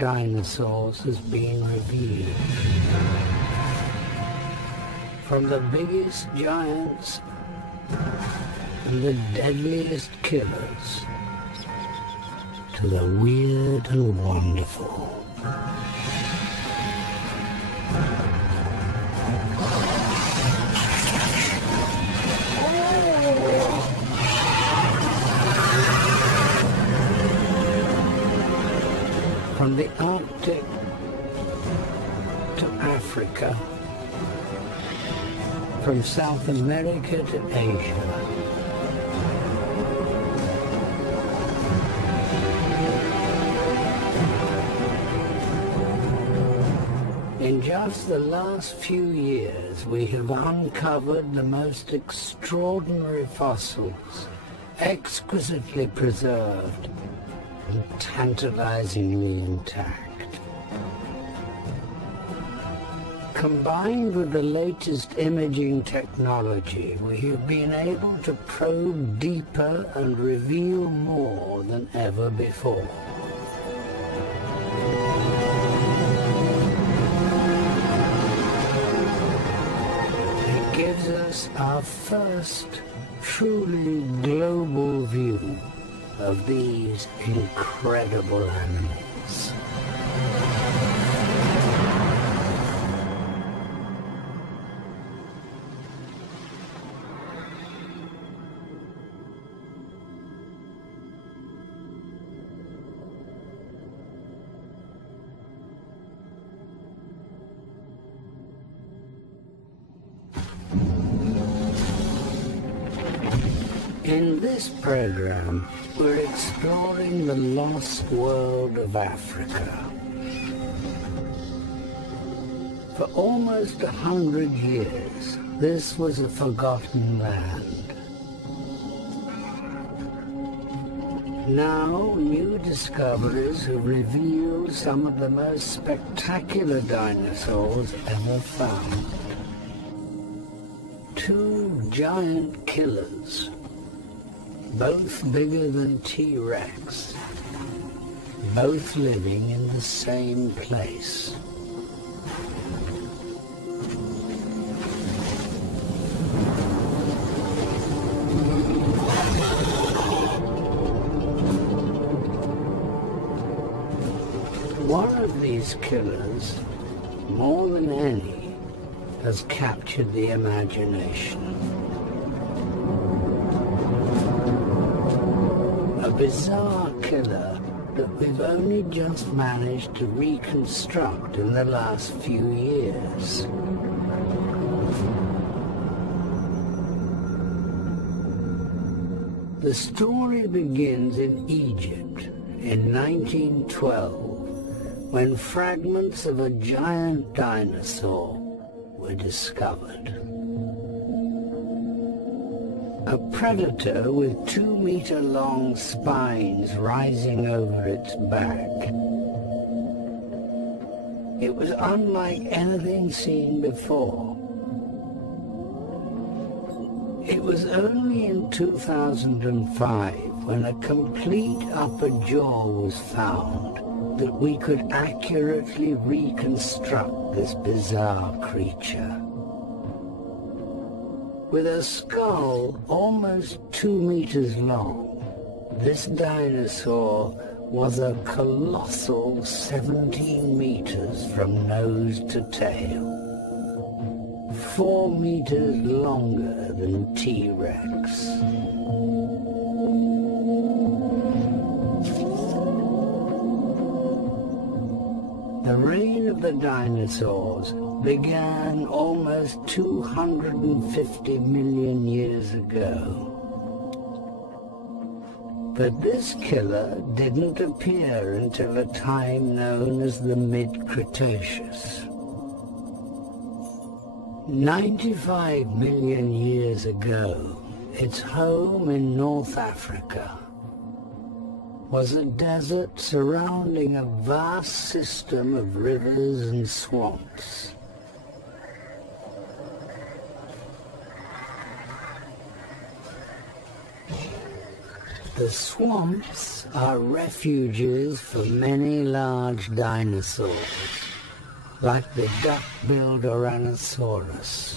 dinosaurs has been revealed. From the biggest giants and the deadliest killers to the weird and wonderful. From the Arctic to Africa, from South America to Asia, in just the last few years, we have uncovered the most extraordinary fossils, exquisitely preserved and tantalizingly intact. Combined with the latest imaging technology, we have been able to probe deeper and reveal more than ever before. It gives us our first truly global view of these incredible animals. In this program, we're exploring the lost world of Africa. For almost 100 years, this was a forgotten land. Now, new discoveries have revealed some of the most spectacular dinosaurs ever found. Two giant killers, both bigger than T-Rex, both living in the same place. One of these killers, more than any, has captured the imagination. A bizarre killer that we've only just managed to reconstruct in the last few years. The story begins in Egypt in 1912, when fragments of a giant dinosaur were discovered. A predator with 2-meter-long spines rising over its back. It was unlike anything seen before. It was only in 2005, when a complete upper jaw was found, that we could accurately reconstruct this bizarre creature. With a skull almost 2 meters long, this dinosaur was a colossal 17 meters from nose to tail, 4 meters longer than T-Rex. The reign of the dinosaurs began almost 250 million years ago. But this killer didn't appear until a time known as the Mid-Cretaceous. 95 million years ago, its home in North Africa was a desert surrounding a vast system of rivers and swamps. The swamps are refuges for many large dinosaurs, like the duck-billed Tyrannosaurus.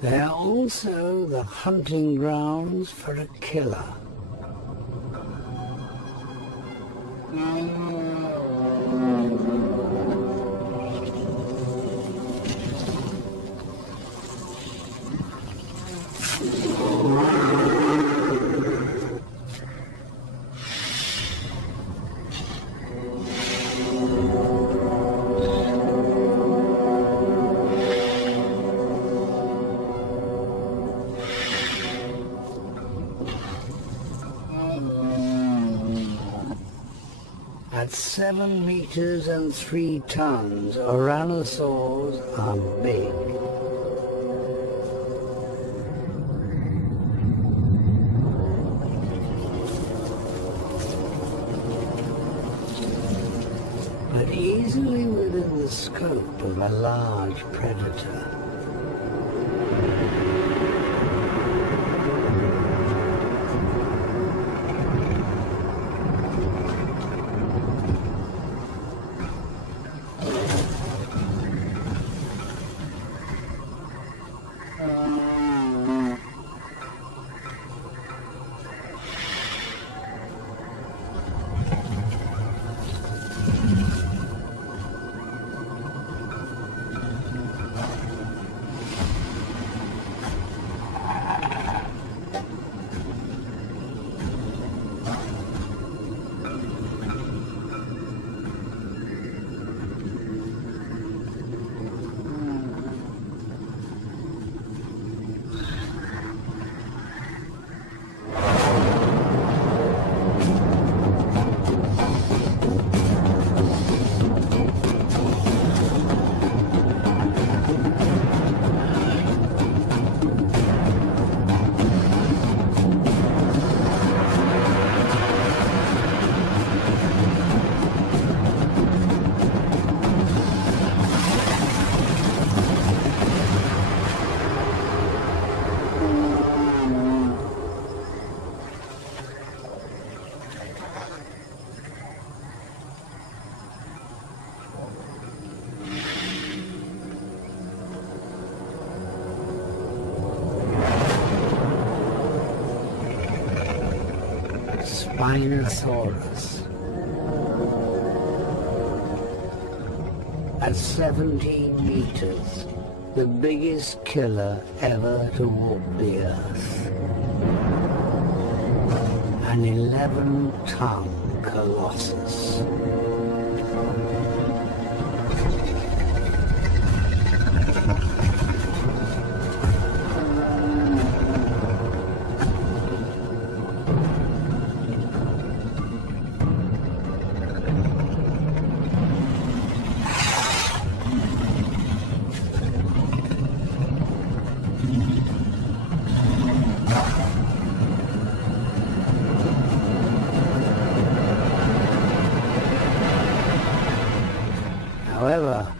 They are also the hunting grounds for a killer. At 7 meters and 3 tons, Tyrannosaurs are big. But easily within the scope of a large predator. Dinosaurs. At 17 meters, the biggest killer ever to walk the earth. An 11-ton colossus. However,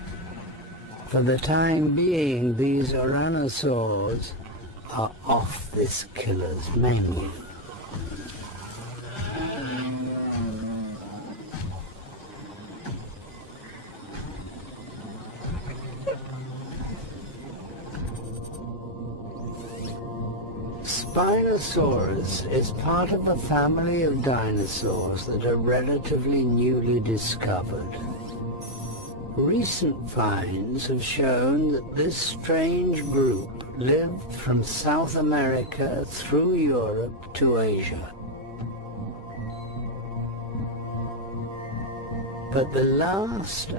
for the time being, these Tyrannosaurs are off this killer's menu. Spinosaurus is part of a family of dinosaurs that are relatively newly discovered. Recent finds have shown that this strange group lived from South America through Europe to Asia. But the last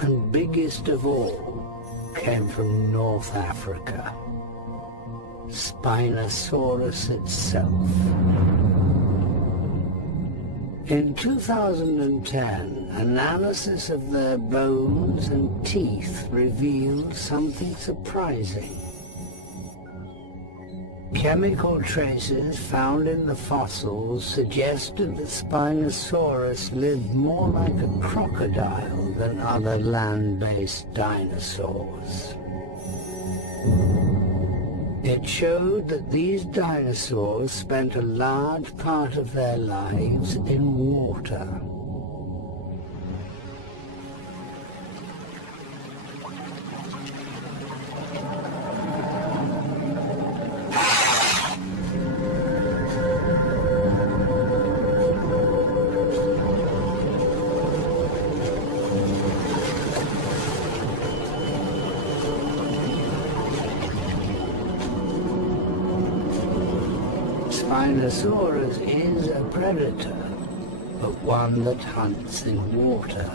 and biggest of all came from North Africa, Spinosaurus itself. In 2010, analysis of their bones and teeth revealed something surprising. Chemical traces found in the fossils suggested that Spinosaurus lived more like a crocodile than other land-based dinosaurs. It showed that these dinosaurs spent a large part of their lives in water. Dinosaurs is a predator, but one that hunts in water.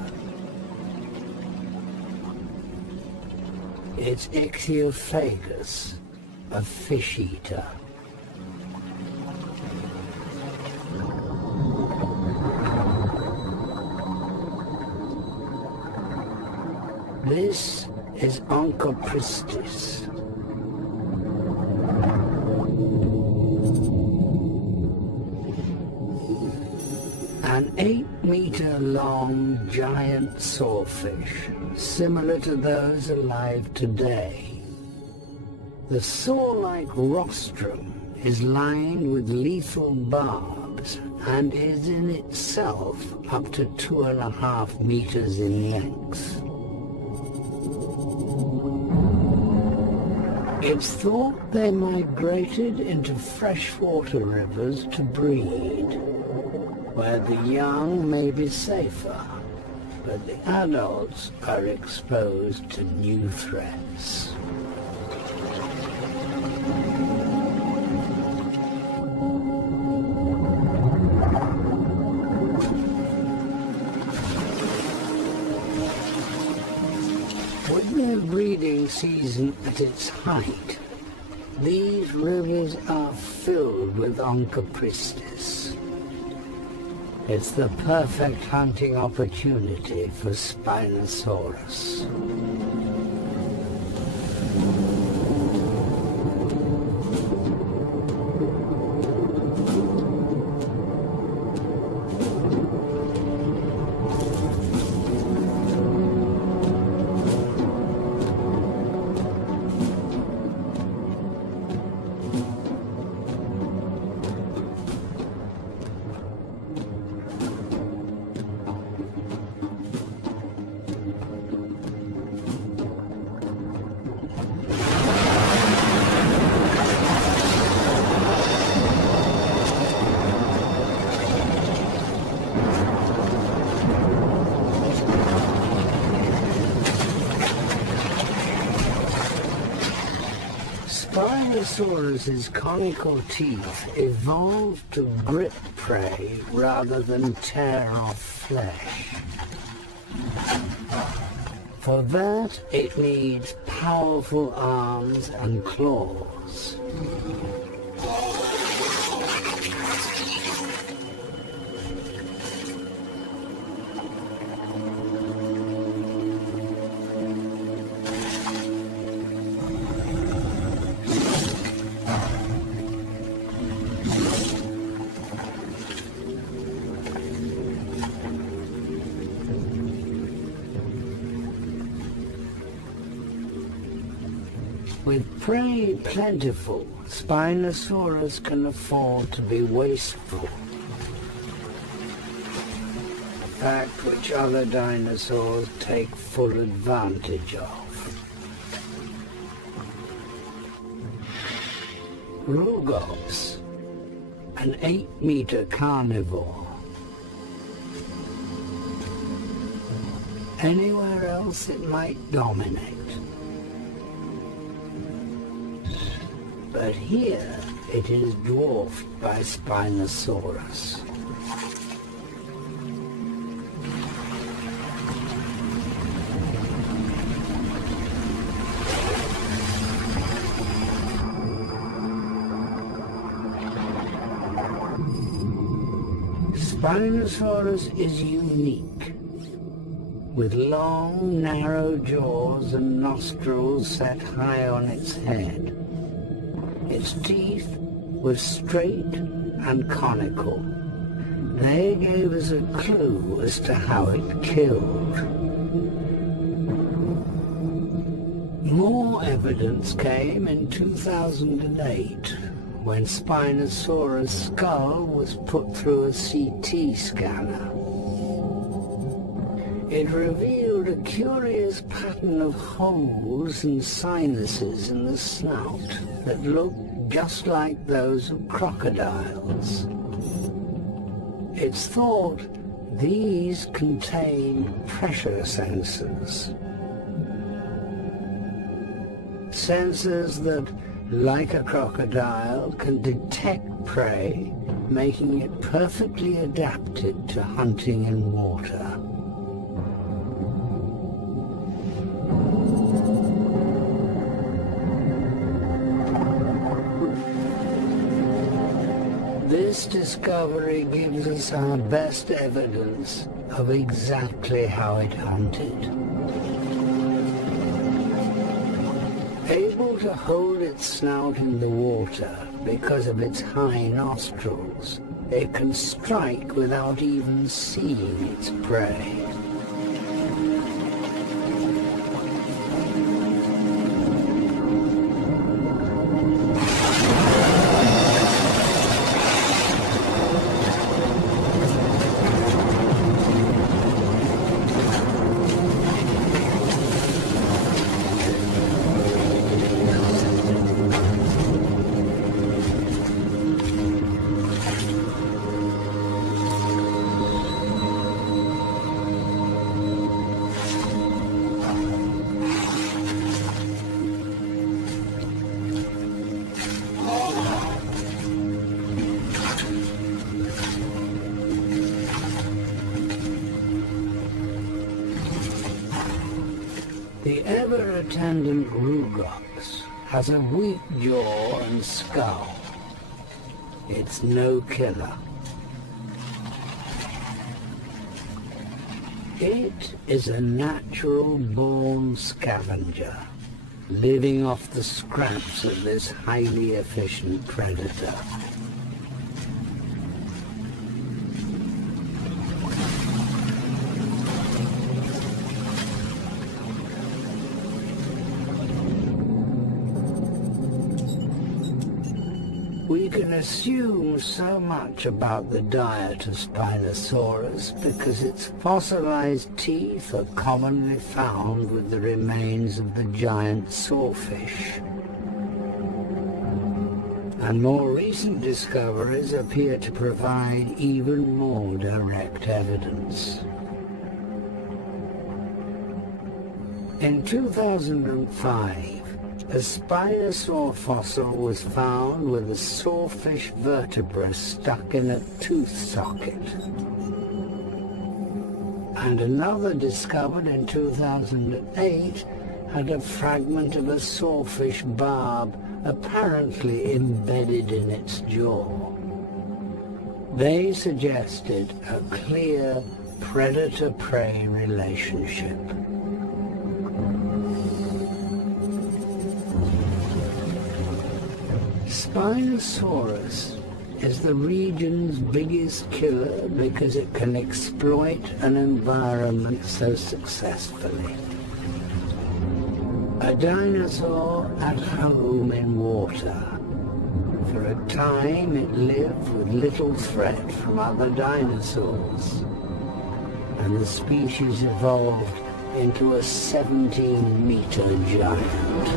It's Ichthyophagus, a fish eater. This is Onchopristis. An 8-meter-long giant sawfish, similar to those alive today. The saw-like rostrum is lined with lethal barbs and is in itself up to 2.5 meters in length. It's thought they migrated into freshwater rivers to breed, where the young may be safer, but the adults are exposed to new threats. With their breeding season at its height, these rivers are filled with Onchopristis. It's the perfect hunting opportunity for Spinosaurus. Spinosaurus's conical teeth evolved to grip prey rather than tear off flesh. For that, it needs powerful arms and claws. With prey plentiful, Spinosaurus can afford to be wasteful, a fact which other dinosaurs take full advantage of. Rugops, an 8-meter carnivore. Anywhere else it might dominate. But here it is dwarfed by Spinosaurus. Spinosaurus is unique, with long, narrow jaws and nostrils set high on its head. Its teeth were straight and conical. They gave us a clue as to how it killed. More evidence came in 2008 when Spinosaurus' skull was put through a CT scanner. It revealed a curious pattern of holes and sinuses in the snout that looked just like those of crocodiles. It's thought these contain pressure sensors. Sensors that, like a crocodile, can detect prey, making it perfectly adapted to hunting in water. This discovery gives us our best evidence of exactly how it hunted. Able to hold its snout in the water because of its high nostrils, it can strike without even seeing its prey. The ever-attendant Rugox has a weak jaw and skull. It's no killer. It is a natural-born scavenger, living off the scraps of this highly efficient predator. We can assume so much about the diet of Spinosaurus because its fossilized teeth are commonly found with the remains of the giant sawfish. And more recent discoveries appear to provide even more direct evidence. In 2005, a Spinosaur fossil was found with a sawfish vertebra stuck in a tooth socket. And another discovered in 2008 had a fragment of a sawfish barb apparently embedded in its jaw. They suggested a clear predator-prey relationship. Spinosaurus is the region's biggest killer because it can exploit an environment so successfully. A dinosaur at home in water. For a time it lived with little threat from other dinosaurs, and the species evolved into a 17-meter giant.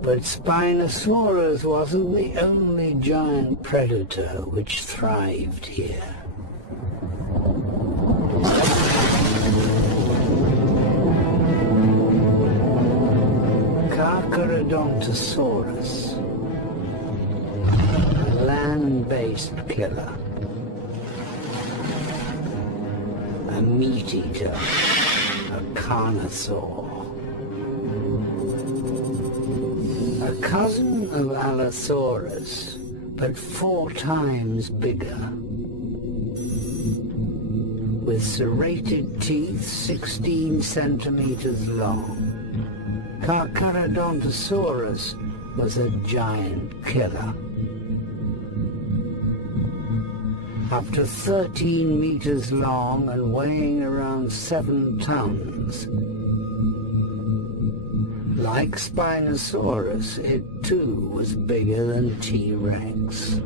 But Spinosaurus wasn't the only giant predator which thrived here. Carcharodontosaurus, a land-based killer, a meat-eater, a carnosaur. A cousin of Allosaurus, but 4 times bigger. with serrated teeth 16 centimeters long. Cherrren was a giant killer. Up to 13 meters long and weighing around 7 tons. Like Spinosaurus, it too was bigger than T-Rex.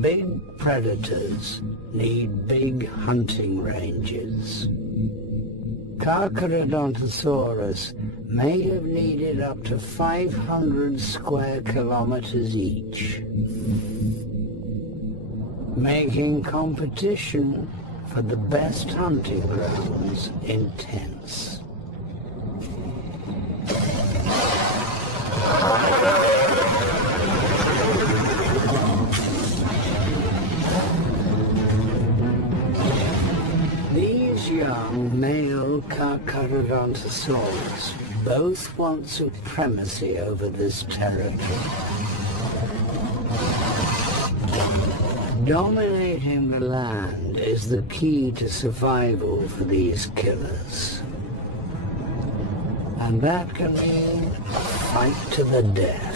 Big predators need big hunting ranges. Cherrren may have needed up to 500 square kilometers each, making competition for the best hunting grounds intense. These young male Cherrren both want supremacy over this territory. Dominating the land is the key to survival for these killers. And that can mean a fight to the death.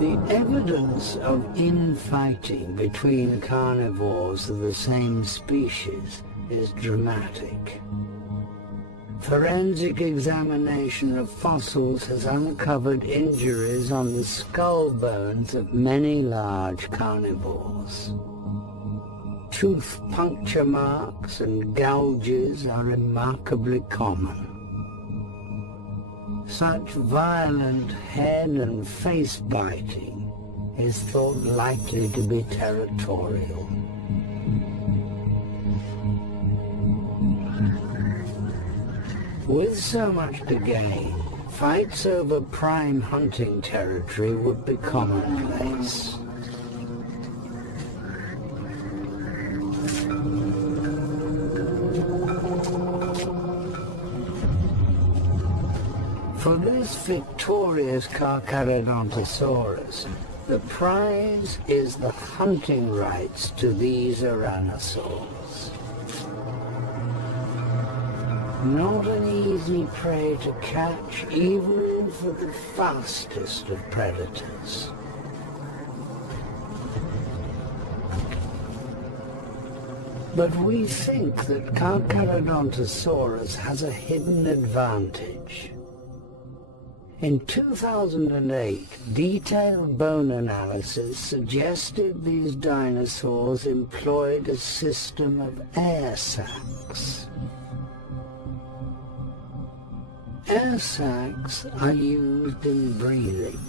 The evidence of infighting between carnivores of the same species is dramatic. Forensic examination of fossils has uncovered injuries on the skull bones of many large carnivores. Tooth puncture marks and gouges are remarkably common. Such violent head and face biting is thought likely to be territorial. With so much to gain, fights over prime hunting territory would be commonplace. For this victorious Cherrren, the prize is the hunting rights to these Dinosaurs. Not an easy prey to catch even for the fastest of predators. But we think that Cherrren has a hidden advantage. In 2008, detailed bone analysis suggested these dinosaurs employed a system of air sacs. Air sacs are used in breathing,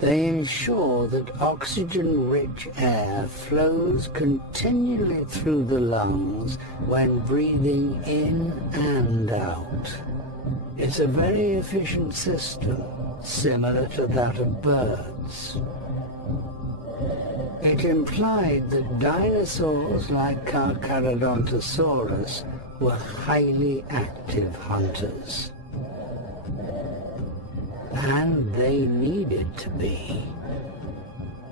They ensure that oxygen-rich air flows continually through the lungs when breathing in and out. It's a very efficient system, similar to that of birds. It implied that dinosaurs like Carcharodontosaurus were highly active hunters. And they needed to be.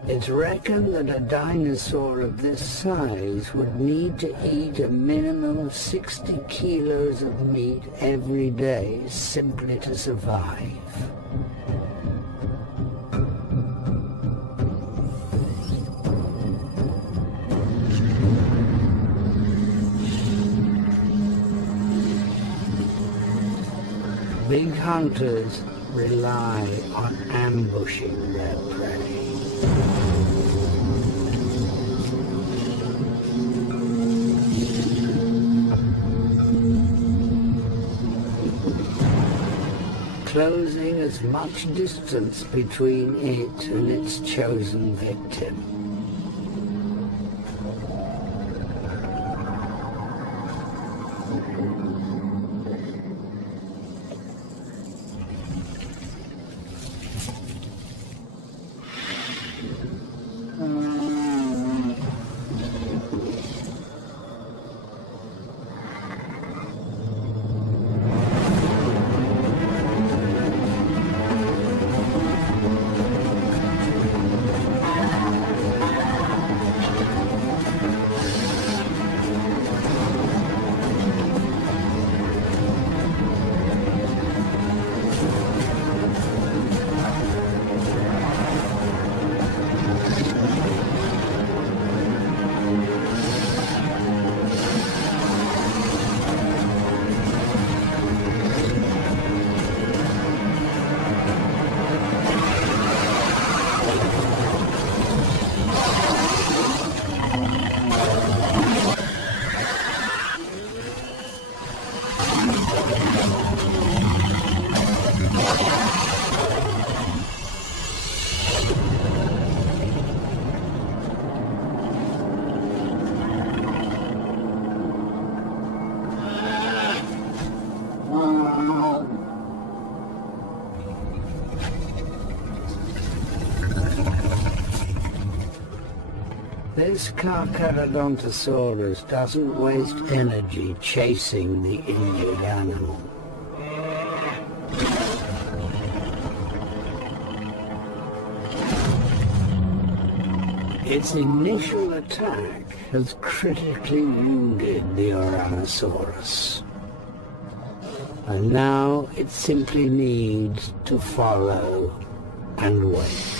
It's reckoned that a dinosaur of this size would need to eat a minimum of 60 kilos of meat every day simply to survive. Big hunters rely on ambushing their prey. Closing as much distance between it and its chosen victim. This Carcharodontosaurus doesn't waste energy chasing the injured animal. Its initial attack has critically wounded the Tyrannosaurus, and now it simply needs to follow and wait.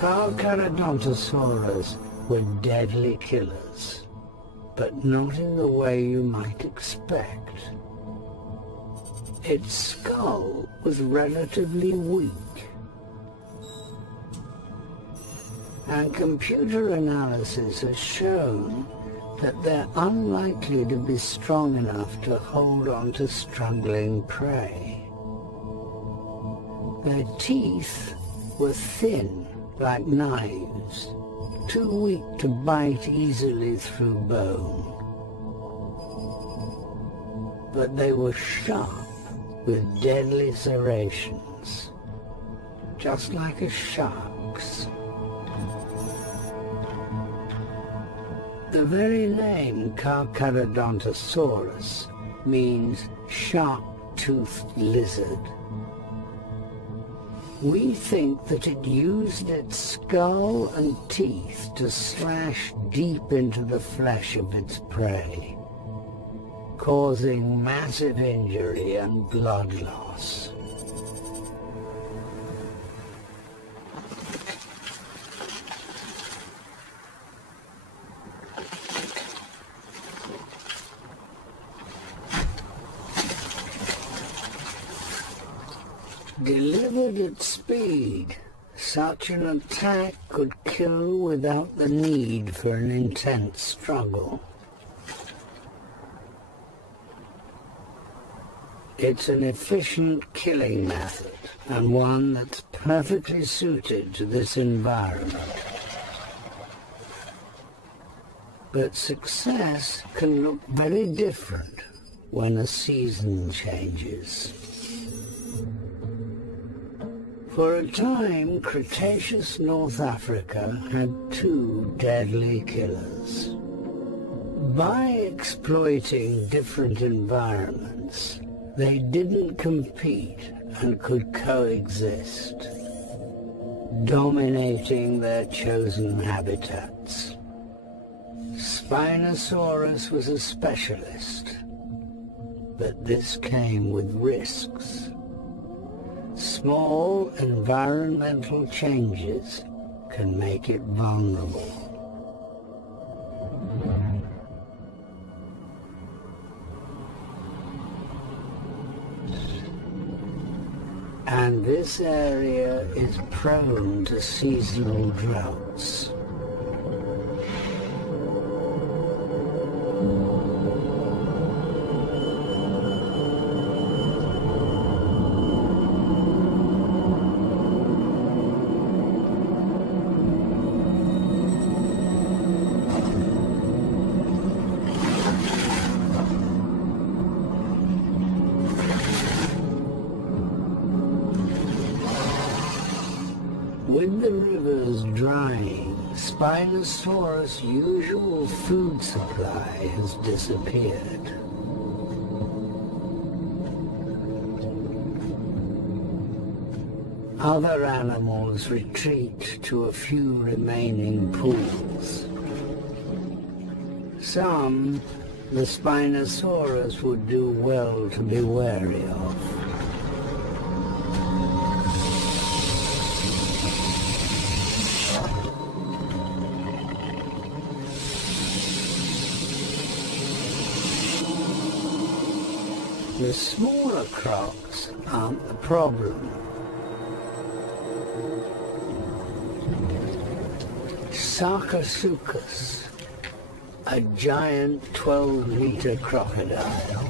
Carcharodontosaurus were deadly killers, but not in the way you might expect. Its skull was relatively weak, and computer analysis has shown that they're unlikely to be strong enough to hold on to struggling prey. Their teeth were thin, like knives, too weak to bite easily through bone. But they were sharp, with deadly serrations, just like a shark's. The very name Carcharodontosaurus means sharp-toothed lizard. We think that it used its skull and teeth to slash deep into the flesh of its prey, causing massive injury and blood loss. Delivered at speed, such an attack could kill without the need for an intense struggle. It's an efficient killing method, and one that's perfectly suited to this environment. But success can look very different when a season changes. For a time, Cretaceous North Africa had two deadly killers. By exploiting different environments, they didn't compete and could coexist, dominating their chosen habitats. Spinosaurus was a specialist, but this came with risks. Small environmental changes can make it vulnerable. And this area is prone to seasonal droughts. With the rivers drying, Spinosaurus' usual food supply has disappeared. Other animals retreat to a few remaining pools. Some, the Spinosaurus would do well to be wary of. The smaller crocs aren't the problem. Sarcosuchus, a giant 12-meter crocodile.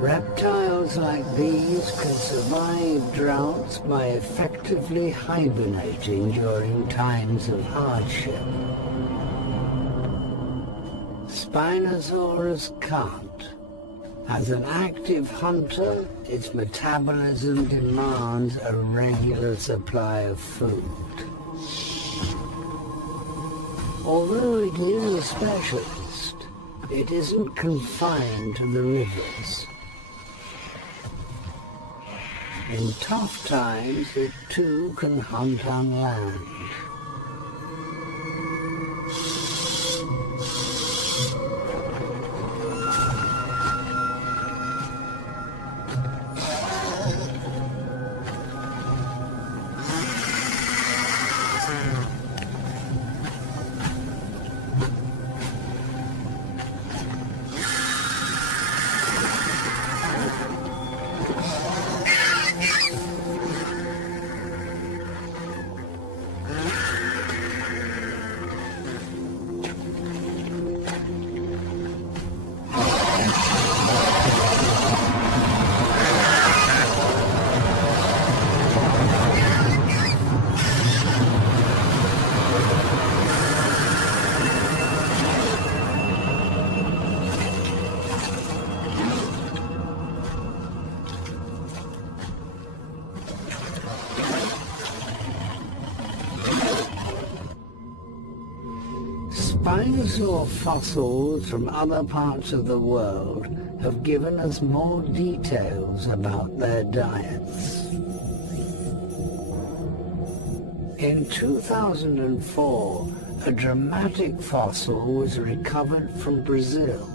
Reptiles like these can survive droughts by effectively hibernating during times of hardship. Spinosaurus can't. As an active hunter, its metabolism demands a regular supply of food. Although it is a specialist, it isn't confined to the rivers. In tough times, it too can hunt on land. Dinosaur fossils from other parts of the world have given us more details about their diets. In 2004, a dramatic fossil was recovered from Brazil.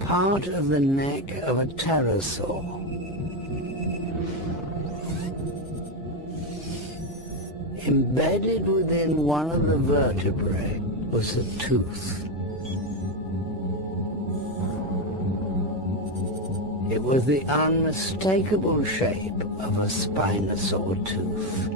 Part of the neck of a pterosaur. Embedded within one of the vertebrae was a tooth. It was the unmistakable shape of a spinosaur tooth.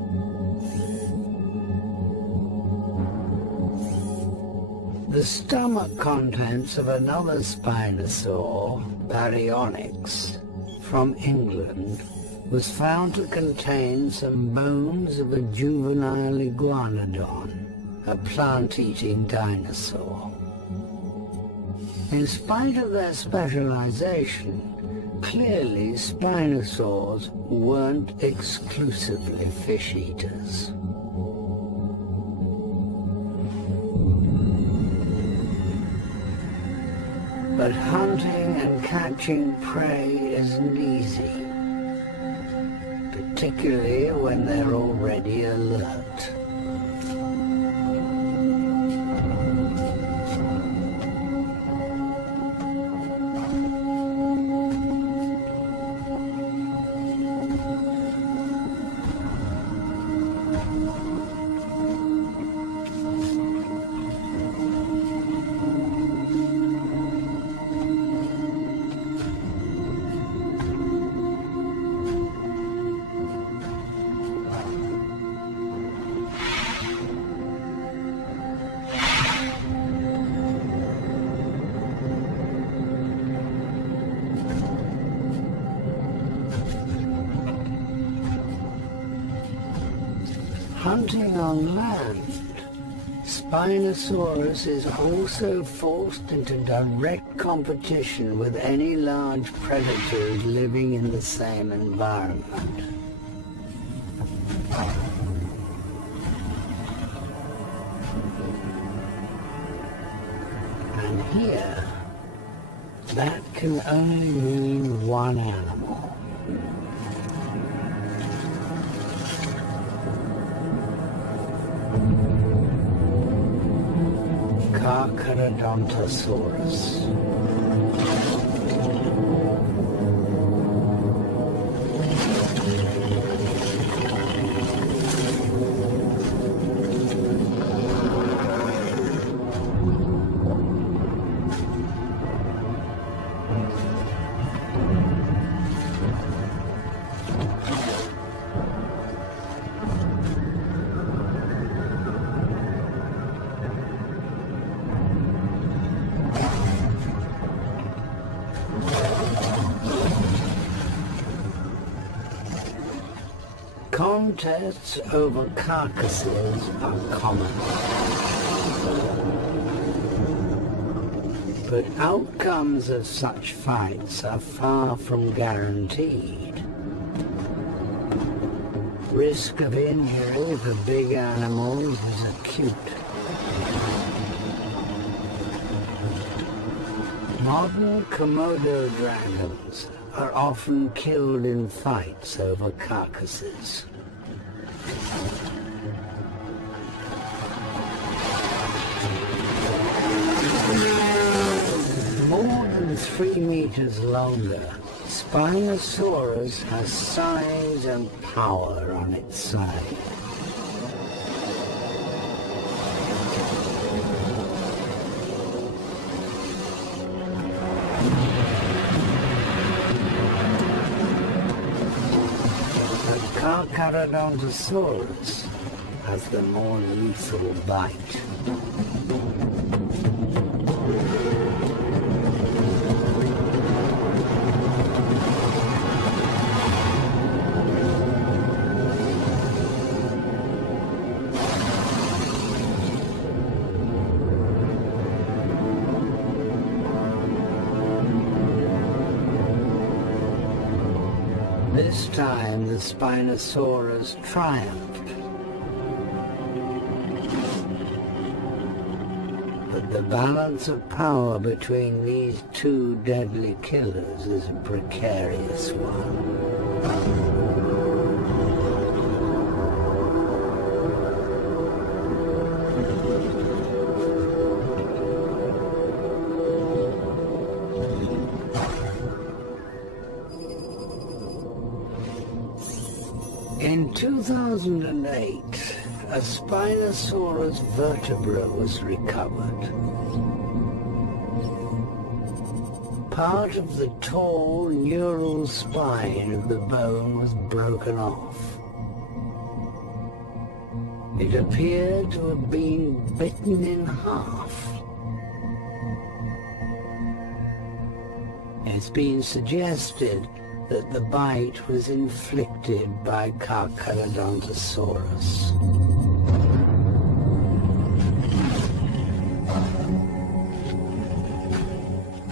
The stomach contents of another spinosaur, Baryonyx, from England, was found to contain some bones of a juvenile iguanodon, a plant-eating dinosaur. In spite of their specialization, clearly spinosaurs weren't exclusively fish eaters. But hunting and catching prey isn't easy, particularly when they're already alert. Hunting on land, Spinosaurus is also forced into direct competition with any large predators living in the same environment. And here, that can only mean one animal. Dinosaurs. Contests over carcasses are common, but outcomes of such fights are far from guaranteed. Risk of injury for big animals is acute. Modern Komodo dragons are often killed in fights over carcasses. More than 3 meters longer, Spinosaurus has size and power on its side. Dinosaurs has the more lethal bite. This time the Spinosaurus triumphed. balance of power between these two deadly killers is a precarious one. In 2008, a Spinosaurus vertebra was recovered. Part of the tall neural spine of the bone was broken off. It appeared to have been bitten in half. It's been suggested that the bite was inflicted by Carcharodontosaurus.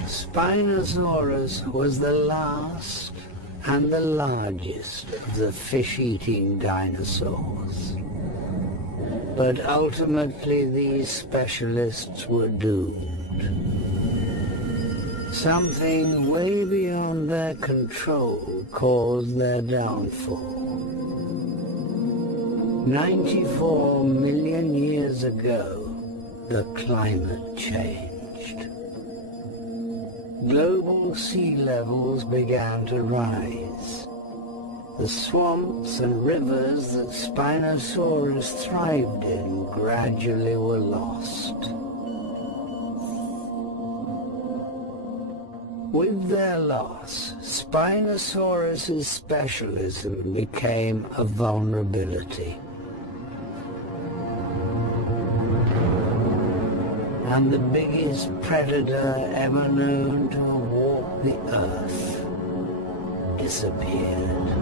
Spinosaurus was the last and the largest of the fish-eating dinosaurs. But ultimately these specialists were doomed. Something way beyond their control caused their downfall. 94 million years ago, the climate changed. Global sea levels began to rise. The swamps and rivers that Spinosaurus thrived in gradually were lost. With their loss, Spinosaurus's specialism became a vulnerability. And the biggest predator ever known to walk the earth disappeared.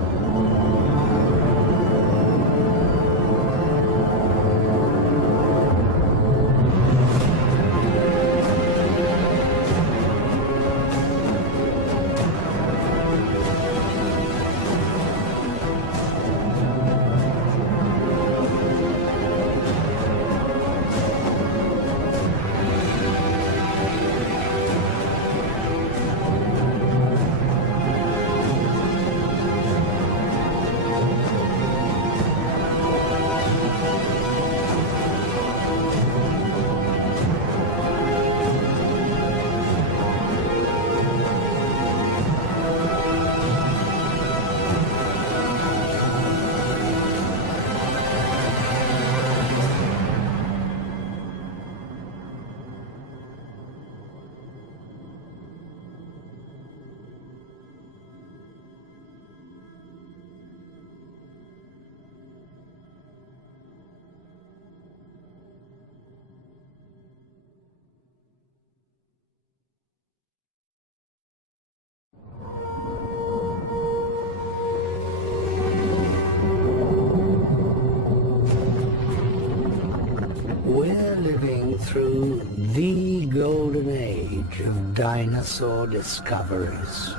We're living through the golden age of dinosaur discoveries.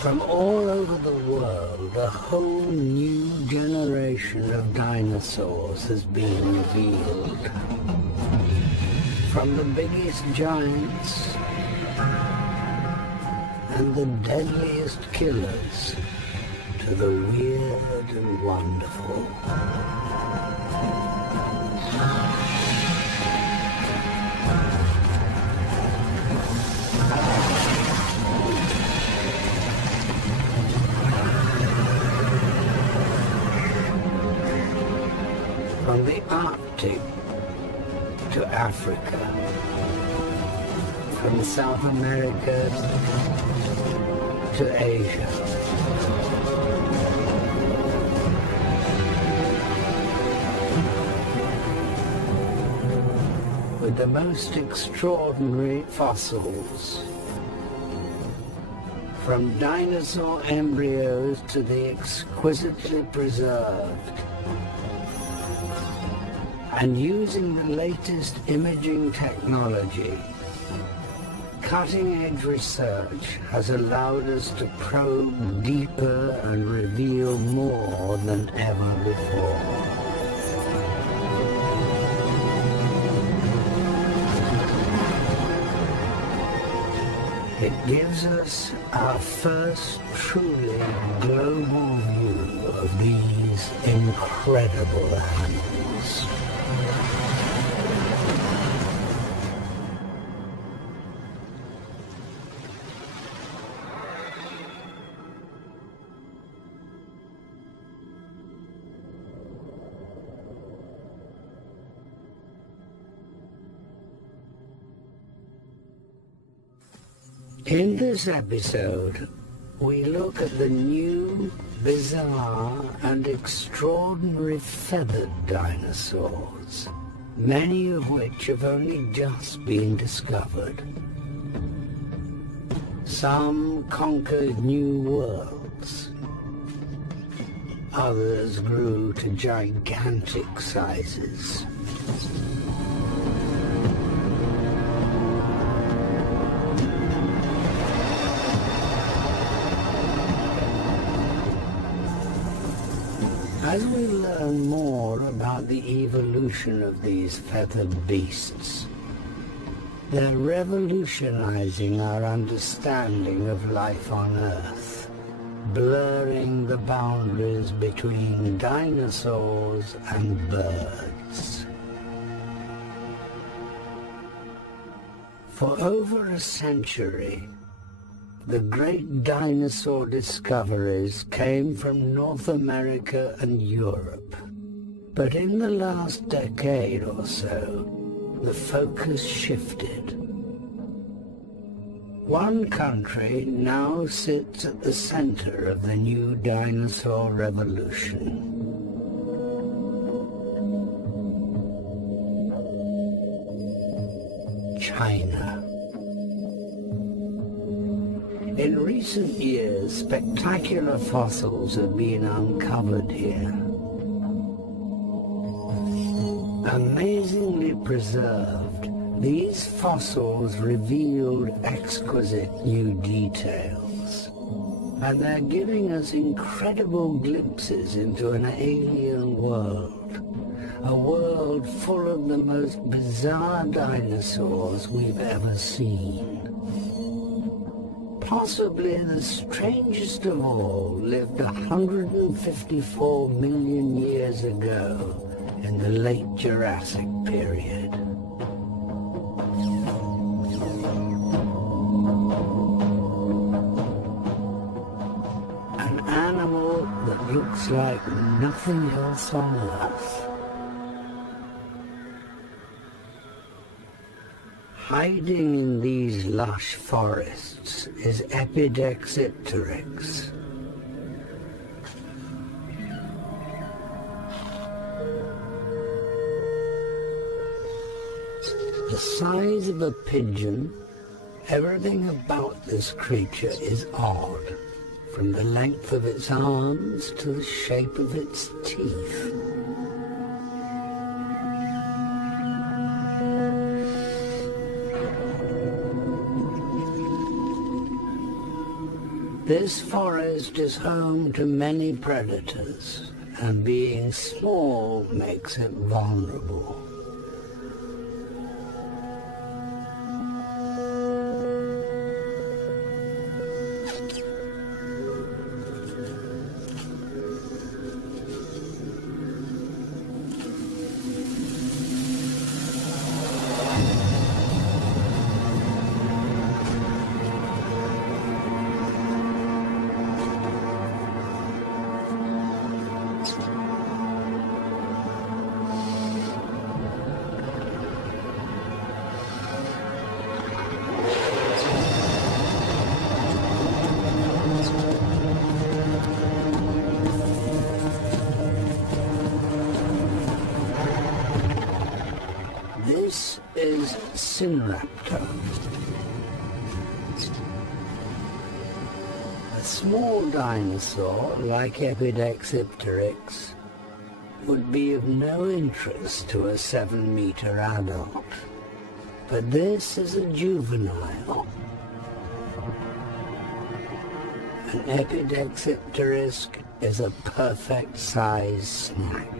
From all over the world, a whole new generation of dinosaurs has been revealed. From the biggest giants and the deadliest killers to the weird and wonderful. From the Arctic to Africa, from South America to Asia. With the most extraordinary fossils, from dinosaur embryos to the exquisitely preserved. And using the latest imaging technology, cutting-edge research has allowed us to probe deeper and reveal more than ever before. It gives us our first truly global view of these incredible animals. In this episode, we look at the new, bizarre, and extraordinary feathered dinosaurs, many of which have only just been discovered. Some conquered new worlds. Others grew to gigantic sizes. As we learn more about the evolution of these feathered beasts, they're revolutionizing our understanding of life on Earth, blurring the boundaries between dinosaurs and birds. For over a century, the great dinosaur discoveries came from North America and Europe. But in the last decade or so, the focus shifted. One country now sits at the center of the new dinosaur revolution. China. In recent years, spectacular fossils have been uncovered here. Amazingly preserved, these fossils revealed exquisite new details. And they're giving us incredible glimpses into an alien world. A world full of the most bizarre dinosaurs we've ever seen. Possibly the strangest of all lived 154 million years ago in the late Jurassic period. An animal that looks like nothing else on Earth. Hiding in these lush forests is Epidexipteryx. The size of a pigeon, everything about this creature is odd, from the length of its arms to the shape of its teeth. This forest is home to many predators, and being small makes it vulnerable. This is Sinraptor. A small dinosaur like Epidexipteryx would be of no interest to a 7-meter adult, but this is a juvenile. An Epidexipteryx is a perfect size snack.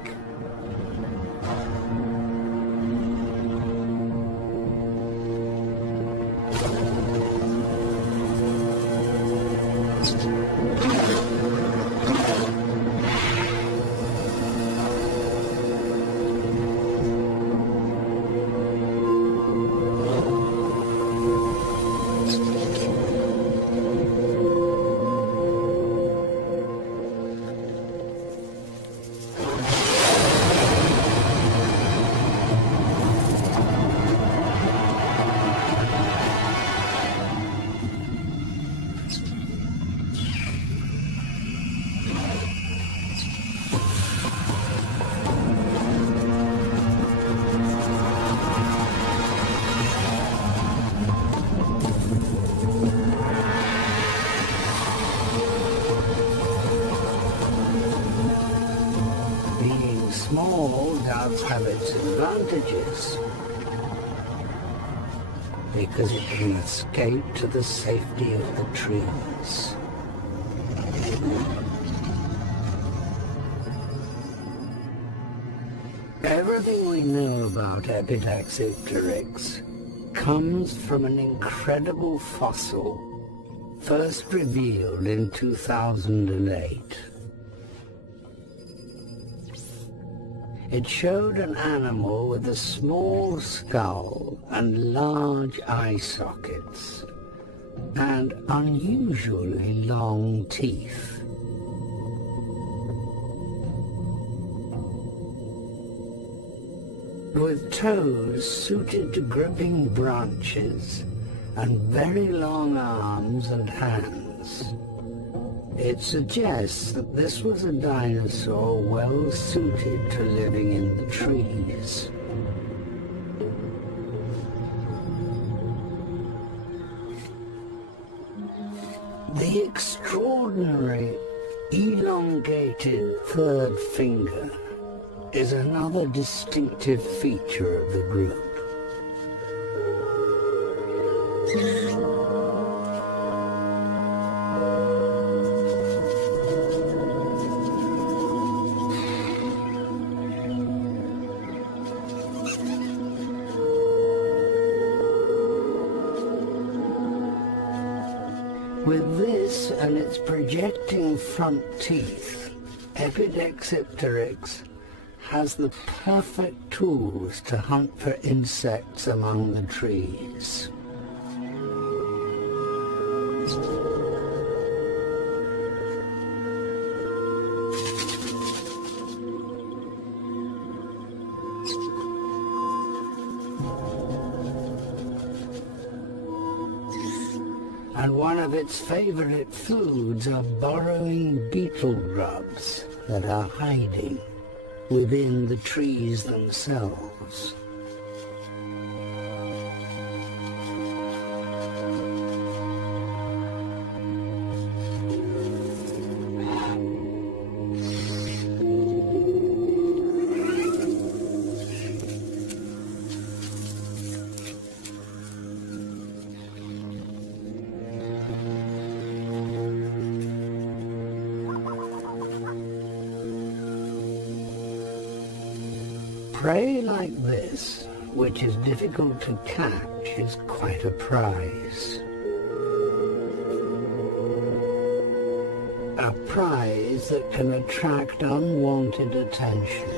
Small does have its advantages, because it can escape to the safety of the trees. Everything we know about Epidactypteryx comes from an incredible fossil first revealed in 2008. It showed an animal with a small skull and large eye sockets, and unusually long teeth. With toes suited to gripping branches and very long arms and hands, it suggests that this was a dinosaur well suited to living in the trees. The extraordinary elongated third finger is another distinctive feature of the group. With this and its projecting front teeth, Epidactypteryx has the perfect tools to hunt for insects among the trees. And one of its favorite foods are burrowing beetle grubs that are hiding within the trees themselves. Prey like this, which is difficult to catch, is quite a prize. A prize that can attract unwanted attention.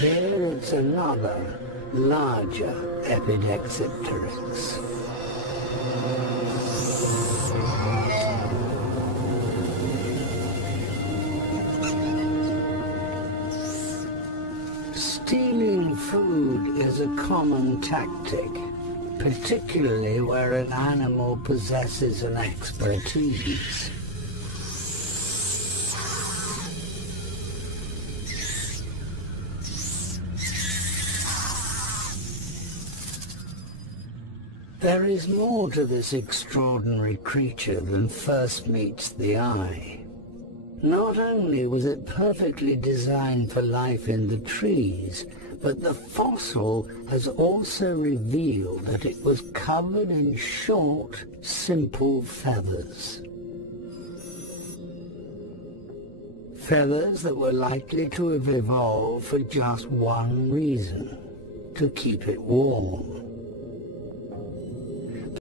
Here it's another, larger Epidactypteryx. Stealing food is a common tactic, particularly where an animal possesses an expertise. There is more to this extraordinary creature than first meets the eye. Not only was it perfectly designed for life in the trees, but the fossil has also revealed that it was covered in short, simple feathers. Feathers that were likely to have evolved for just one reason: to keep it warm.